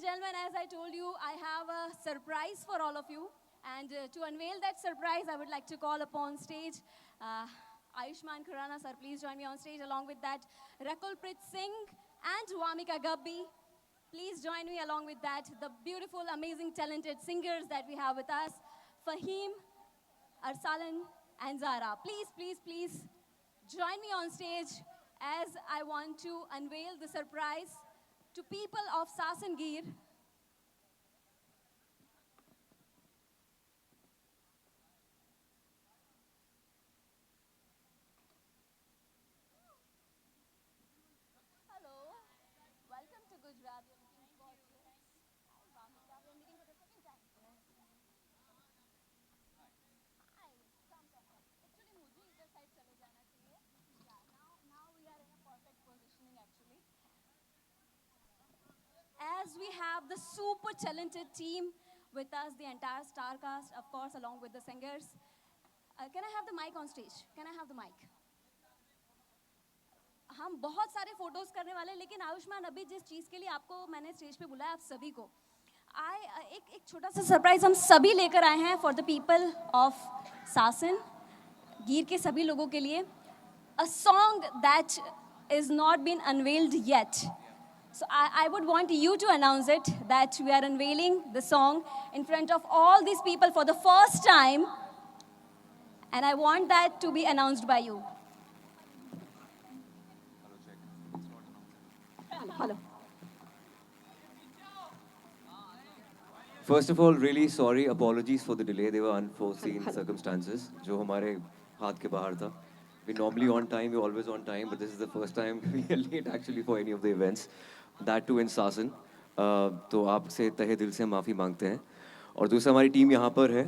and gentlemen, as I told you, I have a surprise for all of you. And to unveil that surprise, I would like to call upon stage uh, Ayushmann Khurrana sir. Please join me on stage along with that Rakulpreet Singh and Vamika Gabbi. Please join me along with that, the beautiful, amazing, talented singers that we have with us, Fahim, Arsalan, and Zara. Please, please, please join me on stage as I want to unveil the surprise to people of Sasan Gir. Hello, welcome to Gujarat. We are meeting for Hi, Vamika. We are meeting for the second time. Hi, come. Actually, मुझे इधर side चले जाना चाहिए. Yeah, now we are in a perfect positioning actually. As we have the super talented team with us, the entire star cast, of course, along with the singers. Can I have the mic on stage? Can I have the mic? हम बहुत सारे photos करने वाले हैं, लेकिन आयुष्मान अभी जिस चीज़ के लिए आपको मैंने स्टेज पे बुलाया आप सभी को एक छोटा सा सरप्राइज हम सभी लेकर आए हैं for the people of Sasan Gir के सभी लोगों के लिए a song that is not been unveiled yet. So I would want you to announce it that we are unveiling the song in front of all these people for the first time, and I want that to be announced by you. Hello. First of all, really sorry, apologies for the delay. They were unforeseen circumstances. जो हमारे हाथ के बाहर था. We normally on time, we're always on time, but this is the first time we are late actually for any of the events. That too in Sasan. तो आपसे तहे दिल से माफ़ी मांगते हैं. और दूसरा हमारी टीम यहाँ पर है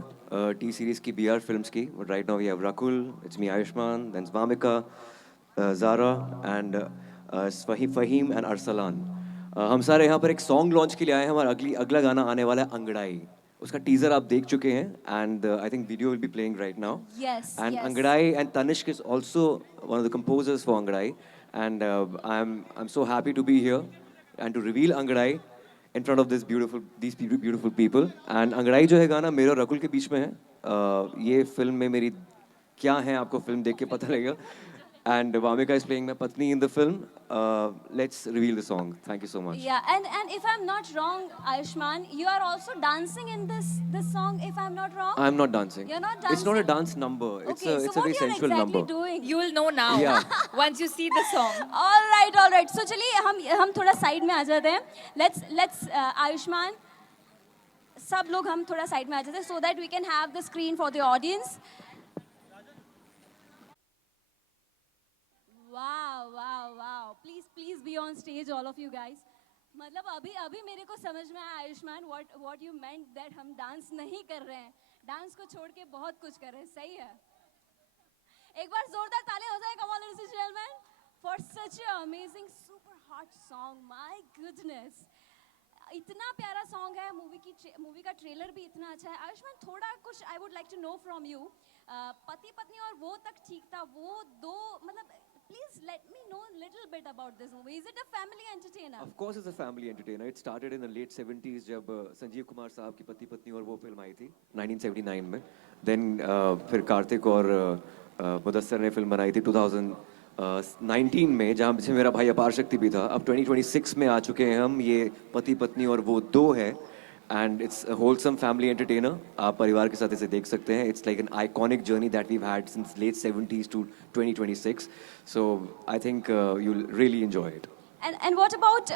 टी सीरीज़ की BR फिल्म्स की. But right now we have Rakul, it's me Ayushmann, then Vamika, Zara and Fahim and Arsalan. हम सारे यहाँ पर एक सॉन्ग लॉन्च के लिए आए हैं. हमारा अगला गाना आने वाला है अंगड़ाई. उसका टीजर आप देख चुके हैं and I think video will be playing right now. Yes, and yes. Angdaai and Tanishk is also one of the composers for Angdaai and I am so happy to be here and to reveal Angdaai in front of these beautiful people. And अंगड़ाई जो है गाना मेरे और रकुल के बीच में है. ये फिल्म में मेरी क्या है आपको फिल्म देख के पता लगेगा. And Vamika is playing my patni in the film. Let's reveal the song. Thank you so much. Yeah, and if I'm not wrong, Ayushmann, you are also dancing in this song. If I'm not wrong, I'm not dancing. You're not It's not a dancing? dance number. Okay, It's so a what very you're sensual exactly number. doing? You will know now. Yeah. Once you see the song. All right. So चलिए हम थोड़ा side में आ जाते हैं. Let's Ayushman सब लोग हम थोड़ा साइड में आ जाते हैं so that we can have the screen for the audience. Wow. Please be on stage, all of you guys. मतलब अभी मेरे को समझ में आया Ayushman what you meant that हम डांस नहीं कर रहे हैं. डांस को छोड़ के बहुत कुछ कर रहे हैं. सही है. एक बार जोरदार ताली हो जाए. Come on, ladies and gentlemen, for such an amazing, super hot song. My goodness. इतना प्यारा सॉन्ग है. मूवी का ट्रेलर भी इतना अच्छा है. आयुष्मान थोड़ा कुछ I would like to know from you. पति पत्नी और वो तक ठीक था. वो दो मतलब please let me know a little bit about this movie. Is it a family entertainer? Of course, it's a family entertainer. It started in the late 70s जब संजीव कुमार साहब की पति पत्नी और वो फिल्म आई थी 1979 में. Then फिर कार्तिक और मुदस्सर ने फिल्म बनाई थी 2019 में जहाँ से मेरा भाई अपार शक्ति भी था. अब 2026 में आ चुके हैं हम. ये पति पत्नी और वो दो है. And it's a wholesome family entertainer. आप परिवार के साथ इसे देख सकते हैं. It's like an iconic journey that we've had since late 70s to 2026. So I think you'll really enjoy it. And what about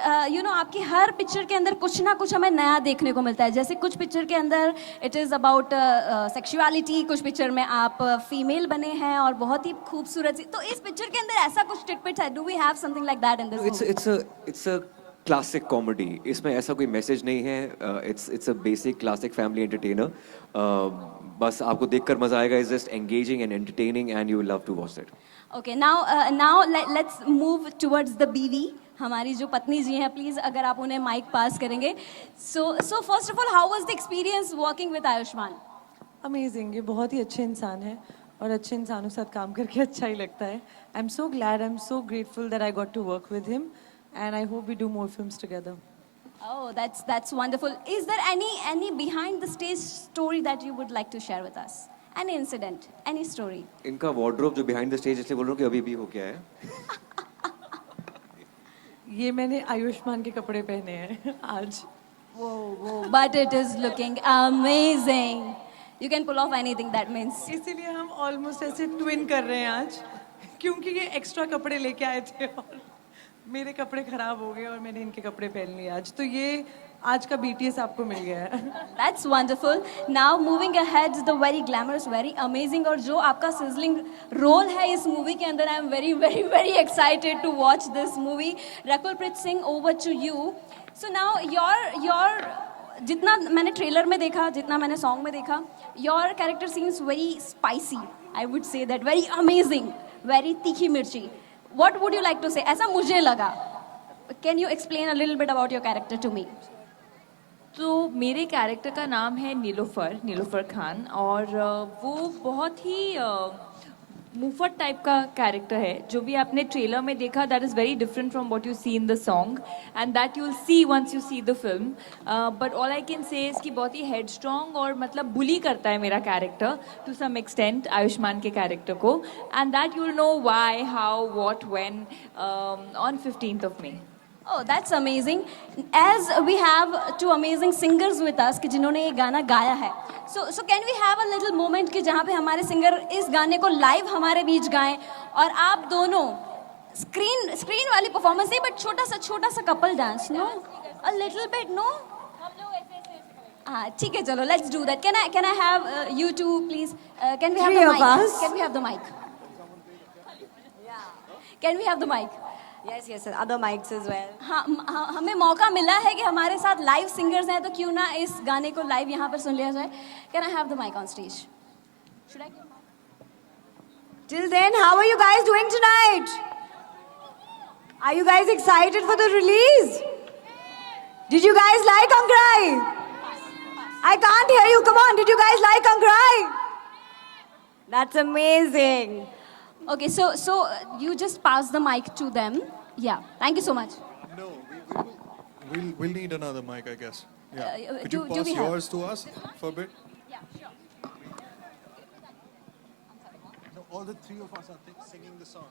आपकी हर पिक्चर के अंदर कुछ ना कुछ हमें नया देखने को मिलता है. जैसे कुछ पिक्चर के अंदर इट इज़ अबाउट सेक्सुअलिटी, कुछ पिक्चर में आप फीमेल बने हैं और बहुत ही खूबसूरत. तो इस पिक्चर के अंदर ऐसा कुछ टिटबिट है. Do we have something like that in this? It's a classic comedy. इसमें ऐसा कोई मैसेज नहीं है. It's a basic classic family entertainer. बस आपको देखकर मजा आएगा. It's just engaging and entertaining and you will love to watch it. Okay, now let's move towards the BV. हमारी जो पत्नी जी हैं, प्लीज अगर आप उन्हें माइक पास करेंगे. So first of all, how was the experience working with Ayushmann? Amazing. ये बहुत ही अच्छे इंसान है और अच्छे इंसानों के साथ काम करके अच्छा ही लगता है. I'm so glad, I'm so grateful that I got to work with him and I hope we do more films together. Oh, that's wonderful. Is there any behind the stage story that you would like to share with us? Any incident, any story? इनका wardrobe जो behind the stage इसलिए बोल रहा हूँ कि अभी भी हो गया है. ये मैंने आयुष्मान के कपड़े पहने हैं आज. Whoa, but it is looking amazing. You can pull off anything, that means. इसीलिए हम ऑलमोस्ट ऐसे ट्विन कर रहे हैं आज, क्योंकि ये एक्स्ट्रा कपड़े लेके आए थे और मेरे कपड़े खराब हो गए और मैंने इनके कपड़े पहन लिए आज, तो ये आज का BTS आपको मिल गया है. That's wonderful. Now moving ahead, the very glamorous, very amazing और जो आपका sizzling role है इस movie के अंदर, I am very very very excited to watch this movie. Rakulpreet Singh, over to you. So now your जितना मैंने trailer में देखा, जितना मैंने सॉन्ग में देखा, your character seems very spicy. I would say that very amazing, very तीखी मिर्ची. What would you like to say? ऐसा मुझे लगा. Can you explain a little bit about your character to me? तो मेरे कैरेक्टर का नाम है नीलोफर खान, और वो बहुत ही मुफट टाइप का कैरेक्टर है. जो भी आपने ट्रेलर में देखा, that is very different from what you see in the song, and that you will see once you see the film. But all I can say is कि बहुत ही हेडस्ट्रॉन्ग और मतलब बुली करता है मेरा character to some extent Ayushmann के character को, and that you will know why, how, what, when on 15th of May. Oh, that's amazing. As we have two amazing singers with us कि जिन्होंने ये गाना गाया है. So can we have a little moment कि जहाँ पे हमारे सिंगर इस गाने को लाइव हमारे बीच गाएं और आप दोनों स्क्रीन वाली परफॉर्मेंस नहीं, बट छोटा सा couple dance, no, a little bit, no? हाँ, ठीक है, चलो, let's do that. Can I have you two please? Can we have Three the of mic? us. Can we have the mic? Can we have the mic? Yes, other mics as well. हाँ, हमें मौका मिला है कि हमारे साथ live singers हैं, तो क्यों ना इस गाने को लाइव यहाँ पर सुन लिया जाए. Can I have the mic on stage? Should I? Till then, how are you guys doing tonight? Are you guys excited for the release? Did you guys like Angrai? I can't hear you. Come on, did you guys like Angrai? That's amazing. Okay, so you just pass the mic to them. Yeah, thank you so much. No, we'll need another mic, I guess. Yeah. Could you do pass we have- yours to us for a bit? Yeah, sure. No, all the three of us are singing the song.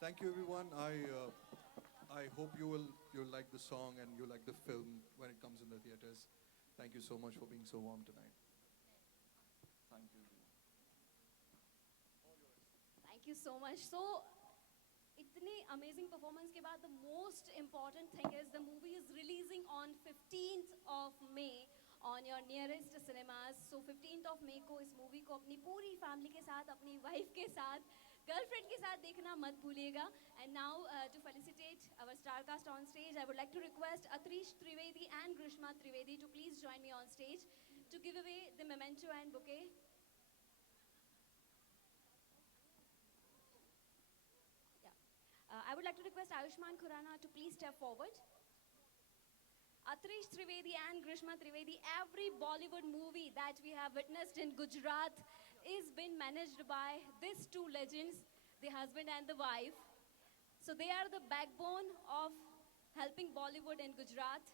Thank you, everyone. I hope you'll like the song and you like the film when it comes in the theaters. Thank you so much for being so warm tonight. Thank you so much. So, इतनी amazing performance के बाद the most important thing is the movie is releasing on 15th of May on your nearest cinemas. So 15th of May को इस movie को अपनी पूरी family के साथ, अपनी wife के साथ, girlfriend के साथ देखना मत भूलिएगा. And now to felicitate our star cast on stage, I would like to request Atrish Trivedi and Grishma Trivedi to please join me on stage to give away the memento and bouquet. I would like to request Ayushman Khurrana to please step forward. Atrish Trivedi and Grishma Trivedi, every Bollywood movie that we have witnessed in Gujarat is been managed by these two legends, the husband and the wife. So they are the backbone of helping Bollywood in Gujarat.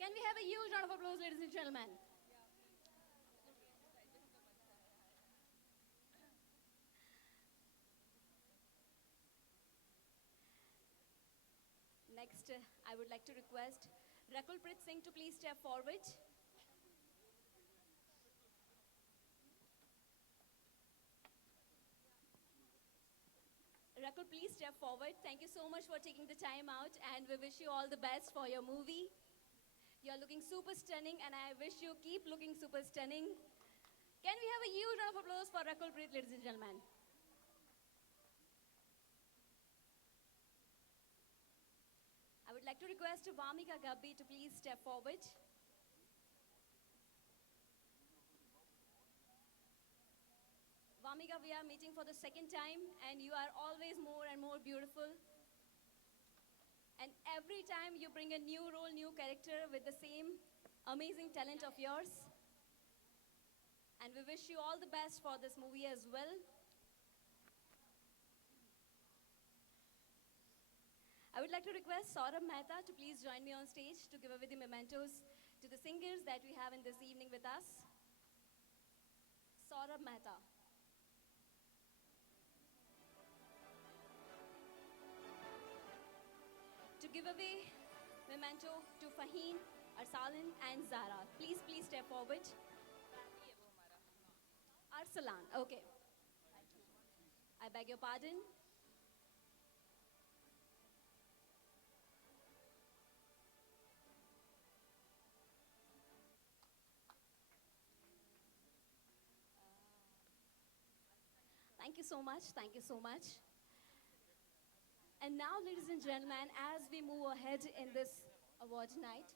Can we have a huge round of applause, ladies and gentlemen? Next, I would like to request Rakulpreet Singh to please step forward. Rakul, please step forward. Thank you so much for taking the time out, and we wish you all the best for your movie. You're looking super stunning, and I wish you keep looking super stunning. Can we have a huge round of applause for Rakulpreet, ladies and gentlemen? I would like to request Vamika Gabbi to please step forward. Vamika, we are meeting for the second time, and you are always more and more beautiful. And every time you bring a new role, new character with the same amazing talent of yours. And we wish you all the best for this movie as well. I would like to request Saurabh Mehta to please join me on stage to give away the mementos to the singers that we have in this evening with us. Saurabh Mehta. To give away memento to Faheen, Arsalan and Zara. Please, please step forward. Arsalan, okay. I beg your pardon. Thank you so much. Thank you so much. And now, ladies and gentlemen, as we move ahead in this award night,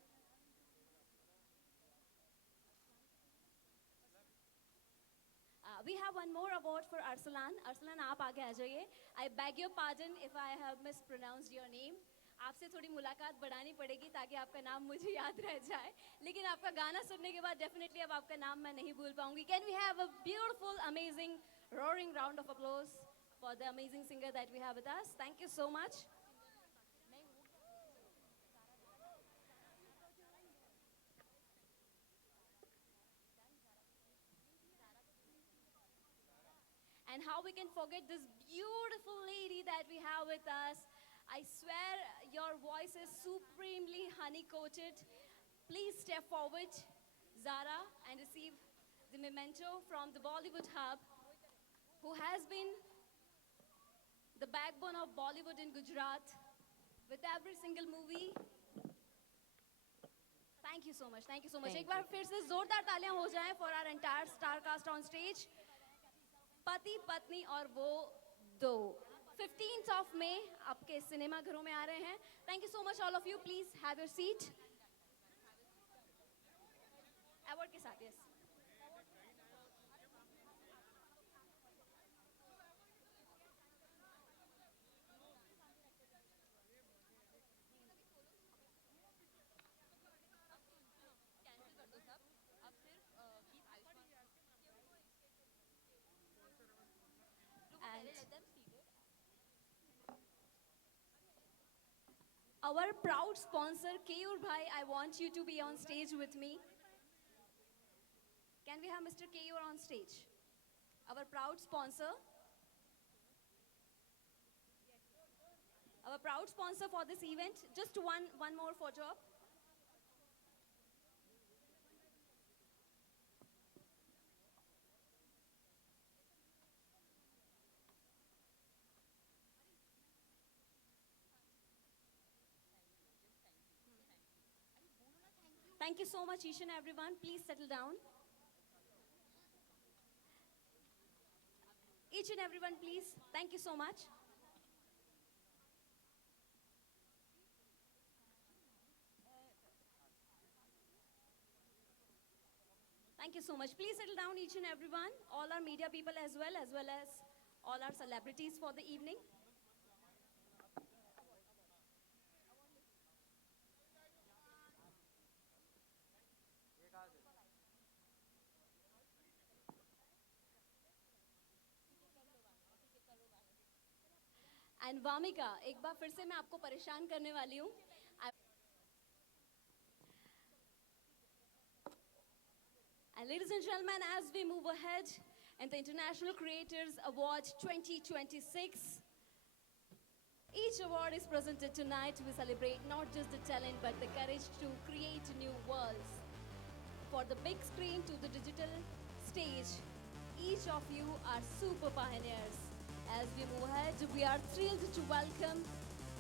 we have one more award for Arsalan. Arsalan, आप आगे आ जाइए. I beg your pardon if I have mispronounced your name. आपसे थोड़ी मुलाकात बढ़ानी पड़ेगी ताकि आपका नाम मुझे याद रह जाए. लेकिन आपका गाना सुनने के बाद definitely अब आपका नाम मैं नहीं भूल पाऊंगी. Can we have a beautiful, amazing, roaring round of applause for the amazing singer that we have with us? Thank you so much. And how we can forget this beautiful lady that we have with us. I swear your voice is supremely honey-coated. Please step forward, Zara, and receive the memento from the Bollywood Hub, who has been the backbone of Bollywood in Gujarat with every single movie. Thank you so much. Thank you so much. एक बार फिर से जोरदार तालियां हो जाएं for our entire star cast on stage. पति पत्नी और वो दो 15th of May आपके सिनेमा घरों में आ रहे हैं. Thank you so much all of you. Please have your seat. Award के साथ, yes. Our proud sponsor, Keyur Bhai, I want you to be on stage with me. Can we have Mr. Keyur on stage? Our proud sponsor. Our proud sponsor for this event. Just one more photo up. Thank you so much, each and everyone. Please settle down. Each and everyone, please. Thank you so much. Thank you so much. Please settle down, each and everyone. All our media people as well as all our celebrities for the evening. And Vamika, एक बार फिर से मैं आपको परेशान करने वाली हूँ. And ladies and gentlemen, as we move ahead in the International Creators Award 2026, each award is presented tonight. We celebrate not just the talent, but the courage to create new worlds. For the big screen to the digital stage, each of you are super pioneers. As we move ahead, we are thrilled to welcome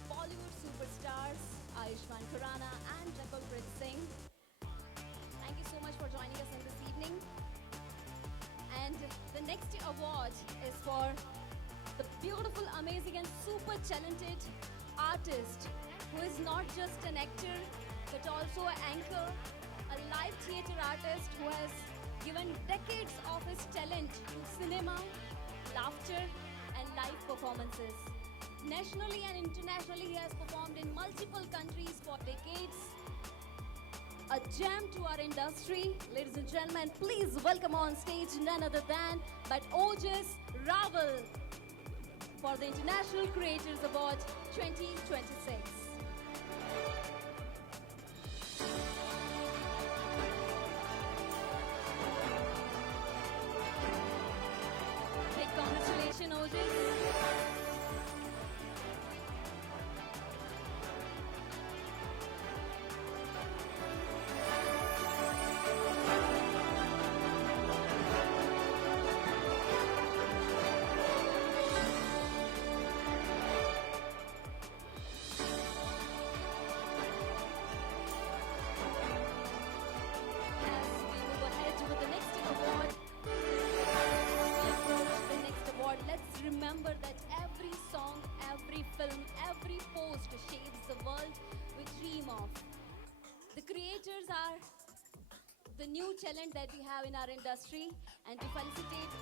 Bollywood superstars Ayushmann Khurrana and Rakulpreet Singh. Thank you so much for joining us in this evening. And the next award is for the beautiful, amazing and super talented artist who is not just an actor but also an anchor, a live theatre artist who has given decades of his talent to cinema, laughter, and live performances. Nationally and internationally, he has performed in multiple countries for decades. A gem to our industry. Ladies and gentlemen, please welcome on stage none other than but Ojas Raval for the International Creators Award 2026. Big congratulations, Ojas. As we move ahead with the next award, we approach the next award. Let's remember that every song, every film, every post shapes the world we dream of. The creators are the new talent that we have in our industry, and to felicitate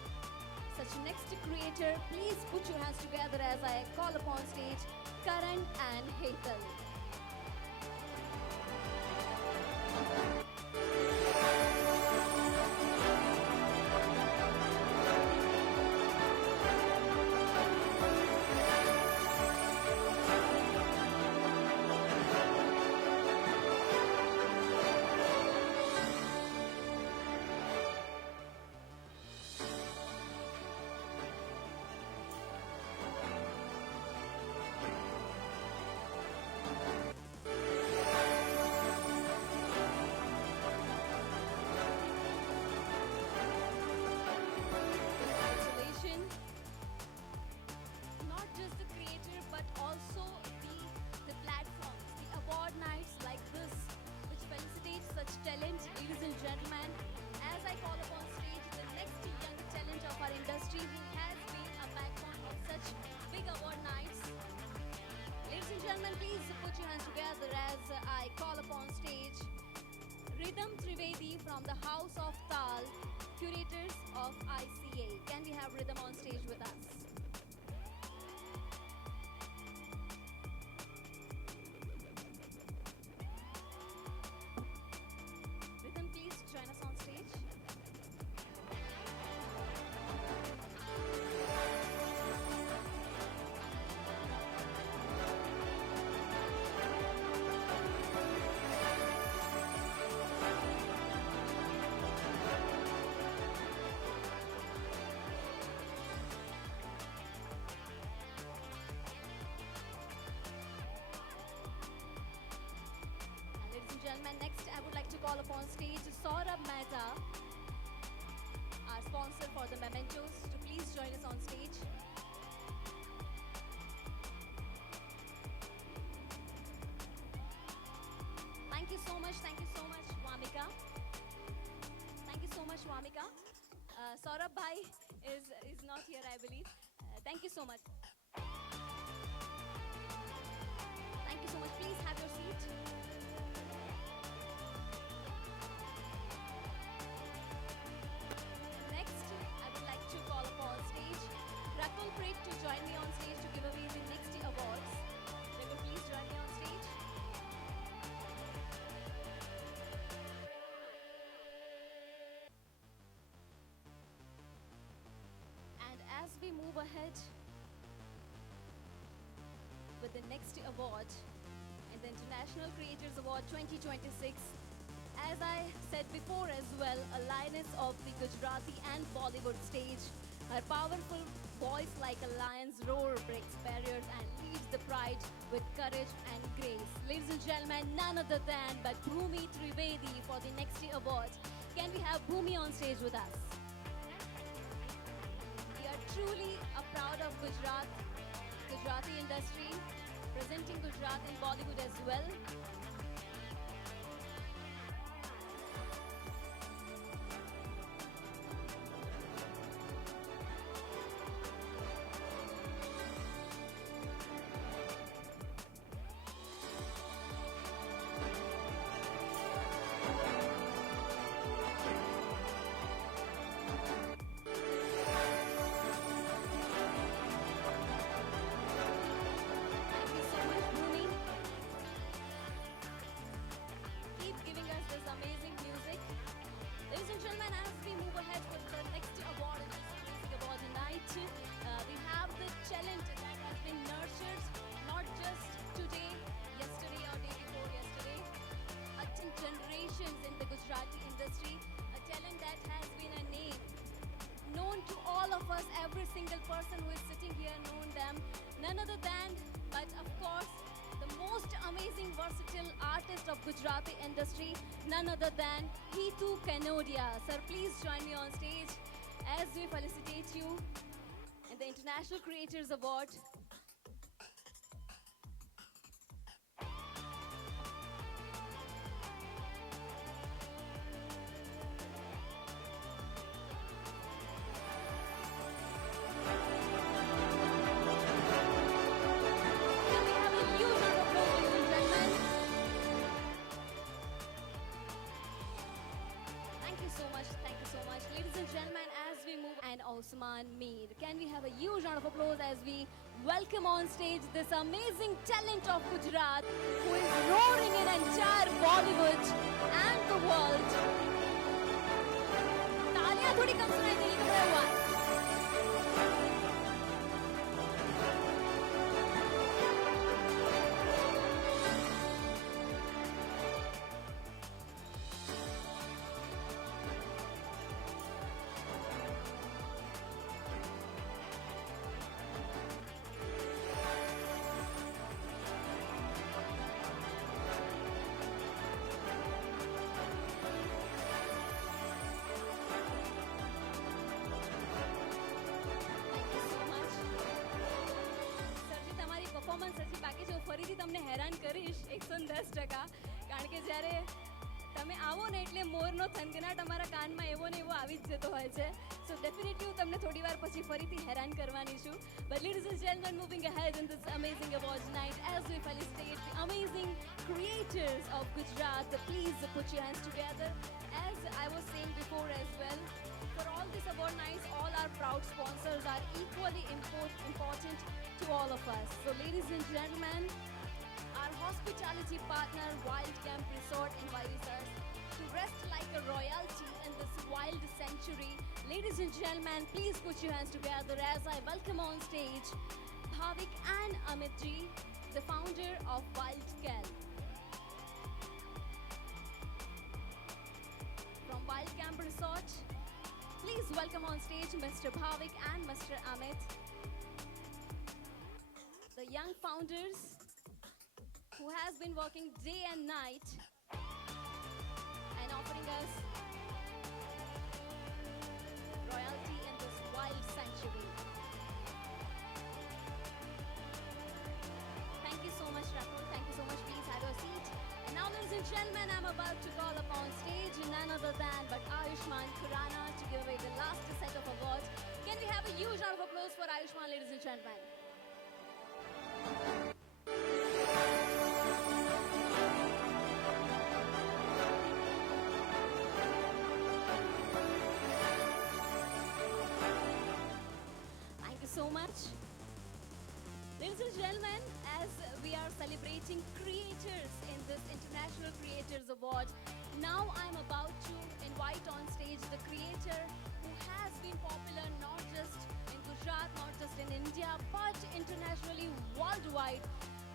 such next creator, please put your hands together as I call upon stage Karan and Hetal. Congratulations. Not just the creator, but also the platforms, the award nights like this, which felicitate such talent. Ladies and gentlemen, as I call upon stage the next young talent of our industry who has been a backbone of such big award nights. Ladies and gentlemen, please put your hands together as I call upon stage Rhythm Trivedi from the House of Tal, curators of ICA. Can we have Rhythm on stage with us? Rhythm, please join us on stage. Ladies and gentlemen, next I would like to call upon stage Saurabh Mehta, our sponsor for the mementos, to please join us on stage. Thank you so much, Vamika. Thank you so much, Vamika. Saurabh bhai is not here, I believe. Thank you so much. Thank you so much. Please have your seat. Next, I would like to call upon stage Rakul Prit to join me on stage to give away the next awards. Rakul, please join me on stage. And as we move ahead with the next award in the International Creators Award 2026, as I said before as well, a lioness of the Gujarati and Bollywood stage. Her powerful voice like a lion's roar breaks barriers and leads the pride with courage and grace. Ladies and gentlemen, none other than but Bhumi Trivedi for the next award. Can we have Bhumi on stage with us? We are truly proud of Gujarati industry, presenting Gujarat in Bollywood as well. single person who is sitting here known them. None other than, but of course, the most amazing versatile artist of Gujarati industry, none other than Hitu Kanodia. Sir, please join me on stage as we felicitate you in the International Creators Award. Can we have a huge round of applause, ladies and gentlemen? Thank you so much. Thank you so much. Ladies and gentlemen, as we move, and Osman Mir. Can we have a huge round of applause as we welcome on stage this amazing talent of Gujarat who is roaring in entire Bollywood and the world. तालियां थोड़ी कम सुनाई दे रही है, कमरा हुआ। સરજી તમારી performance હજી બાકી છે હું ફરીથી તમને હેરાન કરીશ 110%, કારણ કે જ્યારે તમે આવો ને એટલે મોરનો થનગનાટ અમારા કાનમાં એવો ને એવો આવી જ જતો હોય છે. સો ડેફિનેટલી હું તમને થોડી વાર પછી ફરીથી હેરાન કરવાની છું. But ladies and gentlemen, moving ahead in this amazing awards night as we felicitate the amazing creators of Gujarat, please put your hands together. As I was saying before as well, for all these award nights, all our proud sponsors are equally important to all of us. So ladies and gentlemen, our hospitality partner Wild Camp Resort invites us to rest like a royalty in this wild sanctuary. Ladies and gentlemen, please put your hands together as I welcome on stage Bhavik and Amit ji, the founder of Wild Camp. From Wild Camp Resort, please welcome on stage Mr. Bhavik and Mr. Amit, the young founders who has been working day and night and offering us royalty in this wild sanctuary. Thank you so much, Rahul. Thank you so much. Please have your seat. And now, ladies and gentlemen, I'm about to call upon stage none other than but Ayushmann Khurrana to give away the last set of awards. Can we have a huge round of applause for Ayushmann, ladies and gentlemen? Thank you so much. Ladies and gentlemen, as we are celebrating creators in this International Creators Award, now I'm about to invite on stage the creator who has been popular not just in Gujarat, not just in India, but internationally, worldwide.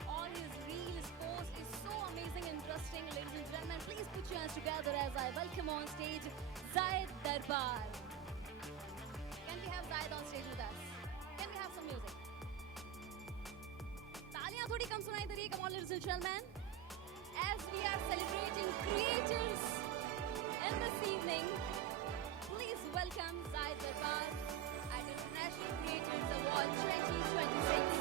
All his reels, posts is so amazing and interesting. Ladies and gentlemen, please put your hands together as I welcome on stage Zaid Darbar. Can we have Zaid on stage with us? Can we have some music? तालियां थोड़ी कम सुनाई दे रही है. Come on, ladies and gentlemen. As we are celebrating creators in this evening, please welcome Zaid Darbar at International Creators Award 2026.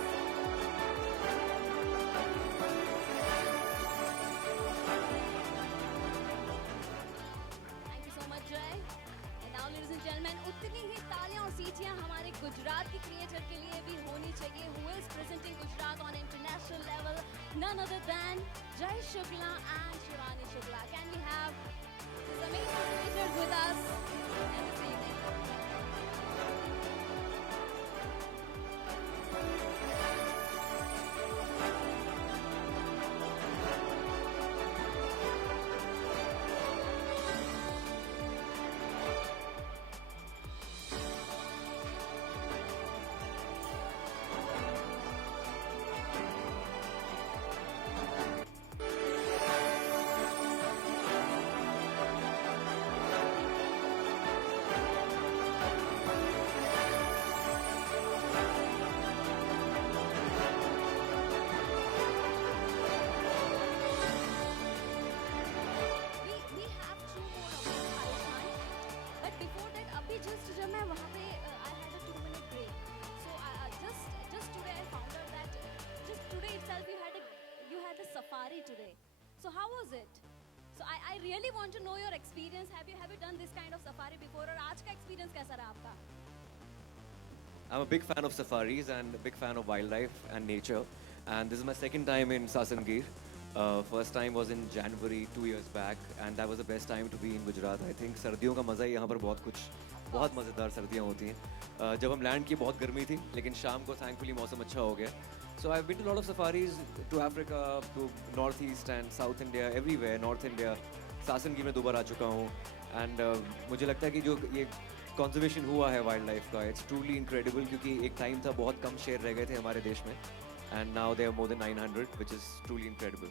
Thank you so much, Jay. And now, ladies and gentlemen, उतनी ही तालियां और सीटियां हमारे गुजरात के creator के लिए भी होनी चाहिए. Who is presenting Gujarat on international level? None other than Jai Shukla and Shivani Shukla. Can we have these amazing creators with us in this evening? So how was it? So I really want to know your experience. Have you done this kind of safari before? और आज का experience कैसा रहा आपका? I'm a big fan of safaris and a big fan of wildlife and nature. And this is my second time in Sasan Gir. First time was in January 2 years back, and that was the best time to be in Gujarat. I think सर्दियों का मज़ा ही यहाँ पर बहुत मज़ेदार सर्दियाँ होती हैं. जब हम लैंड किए बहुत गर्मी थी, लेकिन शाम को thankfully मौसम अच्छा हो गया. So I've been to a lot of safaris to Africa, to Northeast and South India, everywhere, North India. Sasan Gir में 2 बार आ चुका हूँ. And मुझे लगता है कि जो ये conservation हुआ है वाइल्ड लाइफ का, it's truly incredible, क्योंकि एक टाइम था बहुत कम शेर रह गए थे हमारे देश में. And now there are more than 900, which is truly incredible.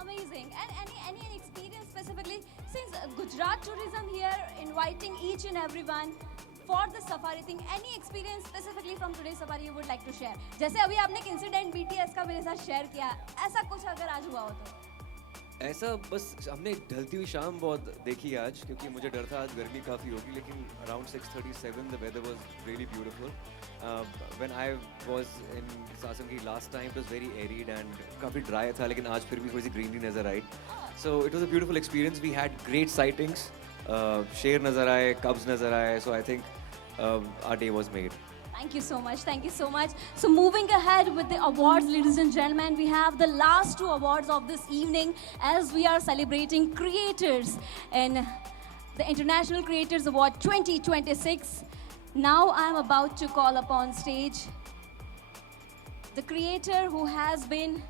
Amazing. And any experience specifically since Gujarat Tourism here inviting each and everyone for the safari thing. Any experience specifically from today's safari you would like to share? जैसे अभी आपने एक incident BTS का मेरे साथ share किया, ऐसा कुछ अगर आज हुआ हो तो? ऐसा बस हमने ढलती हुई शाम बहुत देखी आज, क्योंकि मुझे डर था आज गर्मी काफ़ी होगी, लेकिन around 6:37 the weather was really beautiful. When I was in Sasan Gir last time, it was very arid and काफ़ी dry था, लेकिन आज फिर भी थोड़ी सी greenery नज़र आई. So it was a beautiful experience. We had great sightings. शेर नज़र आए, cubs नज़र आए. So I think our day was made. Thank you so much. Thank you so much. So moving ahead with the awards, ladies and gentlemen, we have the last 2 awards of this evening as we are celebrating creators in the International Creators Award 2026. Now I'm about to call upon stage the creator who has been,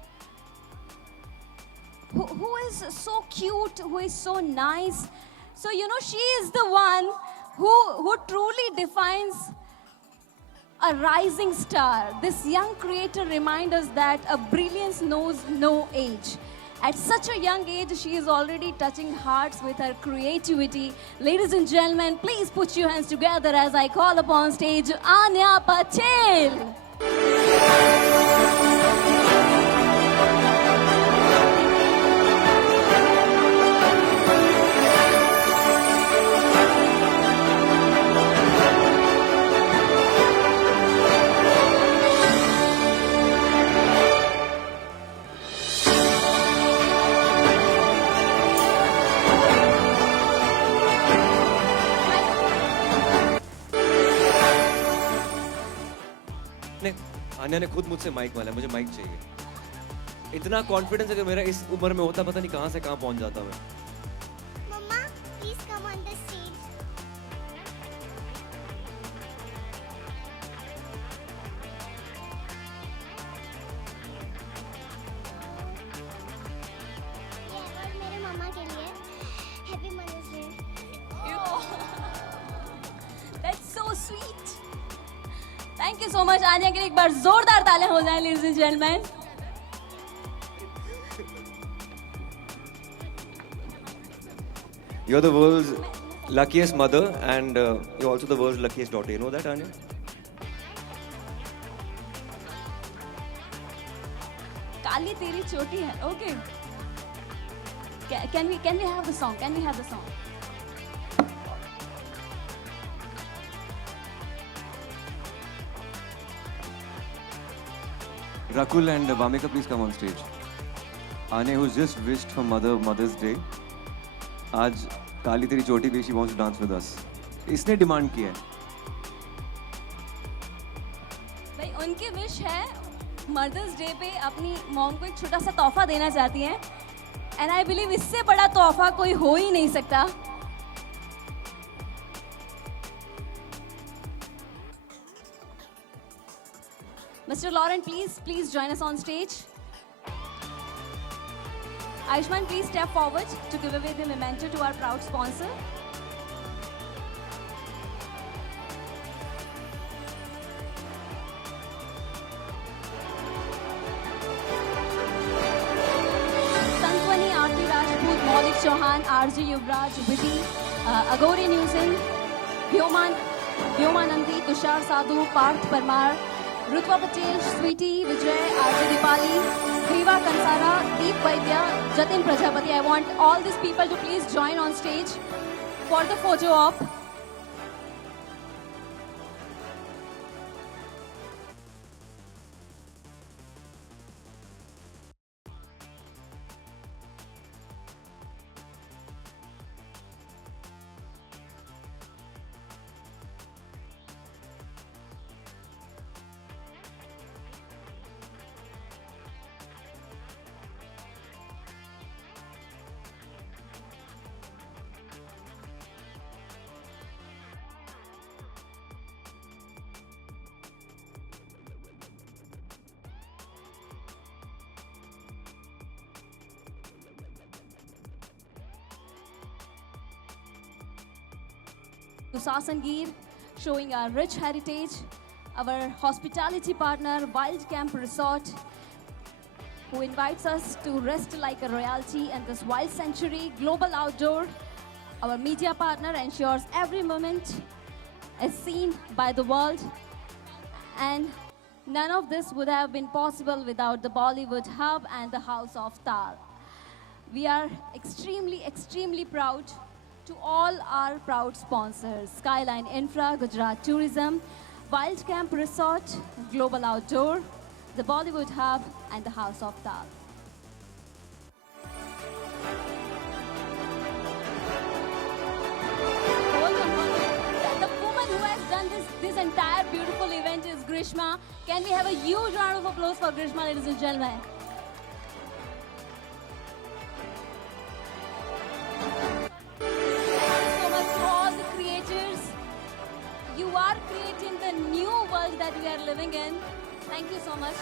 who is so cute, who is so nice. So, you know, she is the one who truly defines a rising star. This young creator reminds us that a brilliance knows no age. At such a young age, she is already touching hearts with her creativity. Ladies and gentlemen, please put your hands together as I call upon stage Anya Patel. Anya ने खुद मुझसे mic मांगा, मुझे mic चाहिए. इतना confidence अगर मेरा इस उम्र में होता, पता नहीं कहाँ से कहाँ पहुँच जाता मैं. Mama, please come on the stage. ये अवार्ड मेरे मम्मा के लिए. Happy Mother's Day. That's so sweet. Thank you so much, Anya. के लिए एक बार जोरदार तालियां हो जाएं, ladies and gentlemen. You're the world's luckiest mother, and you're also the world's luckiest daughter. You know that, Anya? काली तेरी चोटी है. Okay. Can we have the song? Can we have the song? Rakul and Vamika, please come on stage. Anya, who's just wished her Mother's Day. आज काली तेरी चोटी पे she wants to dance with us. इसने demand किया है. भाई उनकी wish है मदर्स डे पे अपनी मॉम को एक छोटा सा तोहफा देना चाहती हैं. एंड आई बिलीव इससे बड़ा तोहफा कोई हो ही नहीं सकता. Mr. Lauren, please join us on stage. Ayushman, please step forward to give away the memento to our proud sponsor. Santwani, Aarti Rajput, Maulik Chauhan, RJ Yuvraj, Vidhi, Agori Newson, Vyomanandi, Tushar Sadhu, Parth Parmar, Rutva Patel, Sweetie, Vijay, RJ Dipali, Griva Kansara, Deep Vaidya, Jatin Prajapati. I want all these people to please join on stage for the photo op. to Sasangir, showing our rich heritage. Our hospitality partner, Wild Camp Resort, who invites us to rest like a royalty in this wild sanctuary, Global Outdoor. Our media partner ensures every moment is seen by the world. And none of this would have been possible without the Bollywood Hub and the House of Tal. We are extremely, extremely proud to all our proud sponsors: Skyline Infra, Gujarat Tourism, Wild Camp Resort, Global Outdoor, the Bollywood Hub, and the House of Tal. The woman who has done this entire beautiful event is Grishma. Can we have a huge round of applause for Grishma, ladies and gentlemen? Thank you so much to all the creators. You are creating the new world that we are living in. Thank you so much.